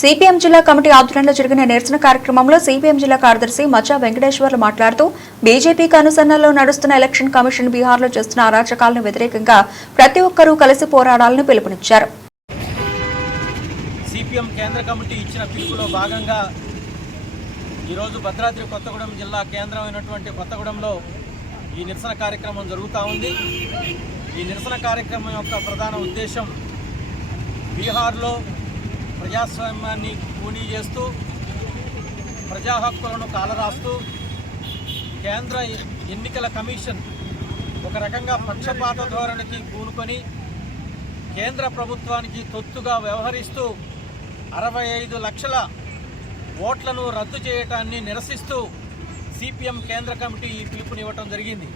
CPM జిల్లా committee ఆధ్వర్యంలో జరిగిన నిరసన కార్యక్రమంలో సిపిఎం జిల్లా కార్యదర్శి మచ్చా వెంకటేశ్వర్లు మాట్లాడుతూ బీజేపీకి అనుసరణలో నడుస్తున్న ఎలక్షన్ కమిషన్ బీహార్లో చేస్తున్న అరాచకాలను వ్యతిరేకంగా ప్రతి ఒక్కరూ కలిసి పోరాడాలని పిలుపునిచ్చారు. సిపిఎం కేంద్ర కమిటీ ఇచ్చిన పిలుపులో భాగంగా ఈరోజు భద్రాద్రి కొత్తగూడెం జిల్లా కేంద్రమైనటువంటి కొత్తగూడెంలో ఈ నిరసన కార్యక్రమం జరుగుతూ ఉంది. ఈ నిరసన కార్యక్రమం యొక్క ప్రధాన ఉద్దేశం బీహార్లో ప్రజాస్వామ్యాన్ని కూనీ చేస్తూ ప్రజా హక్కులను కాలరాస్తూ కేంద్ర ఎన్నికల కమిషన్ ఒక రకంగా పక్షపాత ధోరణికి పూనుకొని కేంద్ర ప్రభుత్వానికి తొత్తుగా వ్యవహరిస్తూ అరవై ఐదు లక్షల ఓట్లను రద్దు చేయటాన్ని నిరసిస్తూ సిపిఎం కేంద్ర కమిటీ ఈ పిలుపునివ్వటం జరిగింది.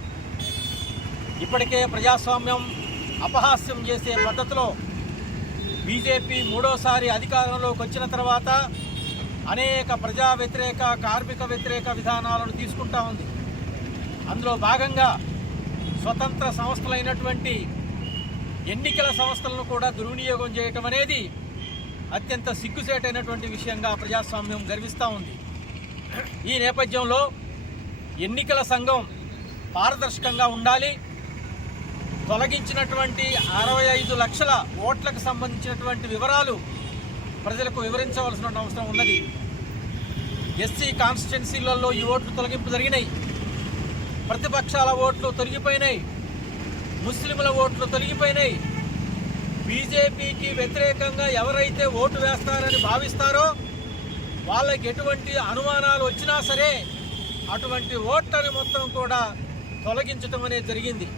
ఇప్పటికే ప్రజాస్వామ్యం అపహాస్యం చేసే పద్ధతిలో బీజేపీ మూడోసారి అధికారంలోకి వచ్చిన తర్వాత అనేక ప్రజా వ్యతిరేక కార్మిక వ్యతిరేక విధానాలను తీసుకుంటా ఉంది. అందులో భాగంగా స్వతంత్ర సంస్థలైనటువంటి ఎన్నికల సంస్థలను కూడా దుర్వినియోగం చేయటం అనేది అత్యంత సిగ్గుసేటైనటువంటి విషయంగా ప్రజాస్వామ్యం గర్విస్తూ ఉంది. ఈ నేపథ్యంలో ఎన్నికల సంఘం పారదర్శకంగా ఉండాలి. తొలగించినటువంటి అరవై ఐదు లక్షల ఓట్లకు సంబంధించినటువంటి వివరాలు ప్రజలకు వివరించవలసిన అవసరం ఉన్నది. ఎస్సీ కాన్స్టిట్యున్సీలలో ఈ ఓట్లు తొలగింపు జరిగినాయి. ప్రతిపక్షాల ఓట్లు తొలగిపోయినాయి. ముస్లింల ఓట్లు తొలగిపోయినాయి. బీజేపీకి వ్యతిరేకంగా ఎవరైతే ఓటు వేస్తారని భావిస్తారో వాళ్ళకి ఎటువంటి అనుమానాలు వచ్చినా సరే అటువంటి ఓట్లని మొత్తం కూడా తొలగించడం అనేది జరిగింది.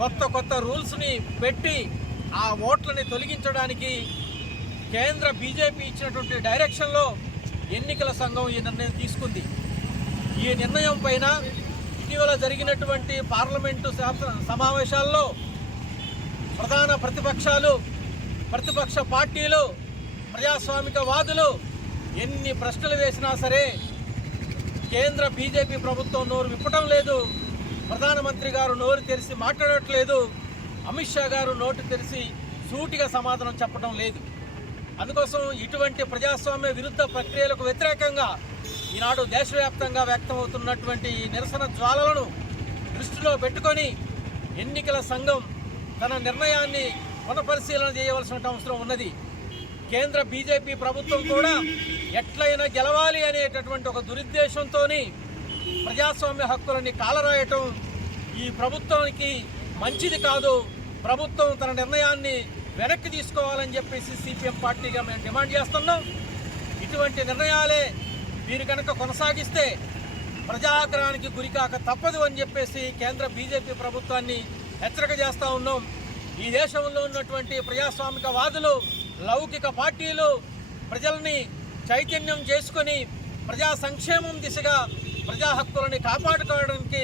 కొత్త కొత్త రూల్స్ని పెట్టి ఆ ఓట్లని తొలగించడానికి కేంద్ర బీజేపీ ఇచ్చినటువంటి డైరెక్షన్లో ఎన్నికల సంఘం ఈ నిర్ణయం తీసుకుంది. ఈ నిర్ణయం పైన ఇటీవల జరిగినటువంటి పార్లమెంటు సమావేశాల్లో ప్రధాన ప్రతిపక్షాలు ప్రతిపక్ష పార్టీలు ప్రజాస్వామిక వాదులు ఎన్ని ప్రశ్నలు వేసినా సరే కేంద్ర బీజేపీ ప్రభుత్వం నోరు విప్పటం లేదు. ప్రధానమంత్రి గారు నోరు తెరిచి మాట్లాడట్లేదు. అమిత్ షా గారు నోటు తెరిచి సూటిగా సమాధానం చెప్పడం లేదు. అందుకోసం ఇటువంటి ప్రజాస్వామ్య విరుద్ధ ప్రక్రియలకు వ్యతిరేకంగా ఈనాడు దేశవ్యాప్తంగా వ్యక్తమవుతున్నటువంటి ఈ నిరసన జ్వాలలను దృష్టిలో పెట్టుకొని ఎన్నికల సంఘం తన నిర్ణయాన్ని పునఃపరిశీలన చేయవలసిన అవసరం ఉన్నది. కేంద్ర బీజేపీ ప్రభుత్వం కూడా ఎట్లయినా గెలవాలి అనేటటువంటి ఒక దురుద్దేశంతో ప్రజాస్వామ్య హక్కులని కాలరాయటం ఈ ప్రభుత్వానికి మంచిది కాదు. ప్రభుత్వం తన నిర్ణయాన్ని వెనక్కి తీసుకోవాలని చెప్పేసి సిపిఎం పార్టీగా మేము డిమాండ్ చేస్తున్నాం. ఇటువంటి నిర్ణయాలే మీరు కనుక కొనసాగిస్తే ప్రజాగ్రహానికి గురికాక తప్పదు అని చెప్పేసి కేంద్ర బీజేపీ ప్రభుత్వాన్ని హెచ్చరిక చేస్తూ ఉన్నాం. ఈ దేశంలో ఉన్నటువంటి ప్రజాస్వామిక వాదులు లౌకిక పార్టీలు ప్రజల్ని చైతన్యం చేసుకొని ప్రజా సంక్షేమం దిశగా ప్రజా హక్కులని కాపాడుకోవడానికి